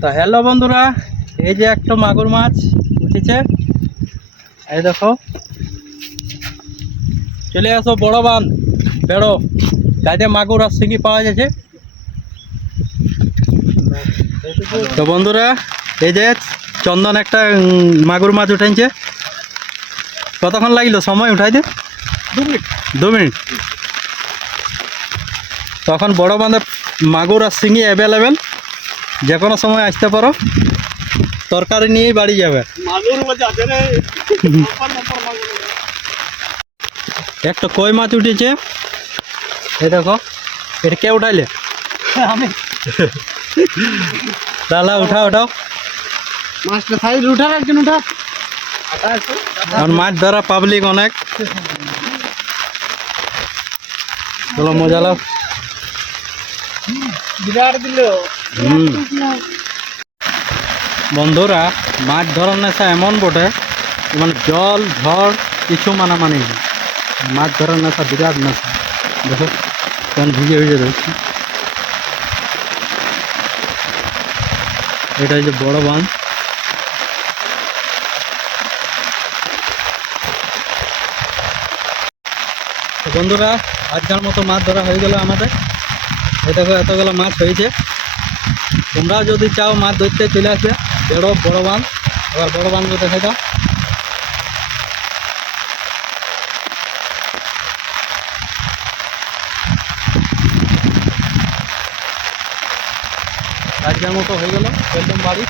তো হ্যালো বন্ধুরা এই যে একটা মাগুর মাছ উঠেছে। এই দেখো। চলে আসো বড় বান বেড়ো। গাছে মাগুর আর শিঙি পাওয়া যাচ্ছে। তো বন্ধুরা এই যে চন্দন একটা মাগুর মাছ উঠাইছে কতক্ষণ লাগল? সময় উঠাইতে দু। মিনিট। দু মিনিট। তখন বড় বাঁধে মাগুর আর শিঙি অ্যাভেলেবেল যে কোনো সময় আসতে পারো। তরকারি নিয়েই বাড়ি যাবে। একটা কই মাছ উঠেছে? এই দেখো এটা কে উঠাইলে? আমি। দাদা উঠাও উঠাও। মাছটা সাইড উঠা একজন উঠা আর মাছ ধরা পাবলিক অনেক। চলো মজা লাও বিরাট দিল। বন্ধুরা মাছ ধরার নেশা এমন বটে মানে জল, ঝড়, কিছু মানামানি মাছ ধরার নেশা, বিরাট নেশা। দেখো, কেমন ভিজে ভিজে রয়েছে। এটা হচ্ছে বড় বাঁধ। বন্ধুরা, আজকাল মতো মাছ ধরা হয়ে গেল আমাদের। দেখো এতগুলো মাছ হয়েছে। তোমরা যদি চাও মাছ ধরতে চলে আসবে, বেড়ো, বড় বাঁধ। এবার বড় বাঁধ দেখে দাও। আজকের মতো হয়ে গেল একদম বাড়ি।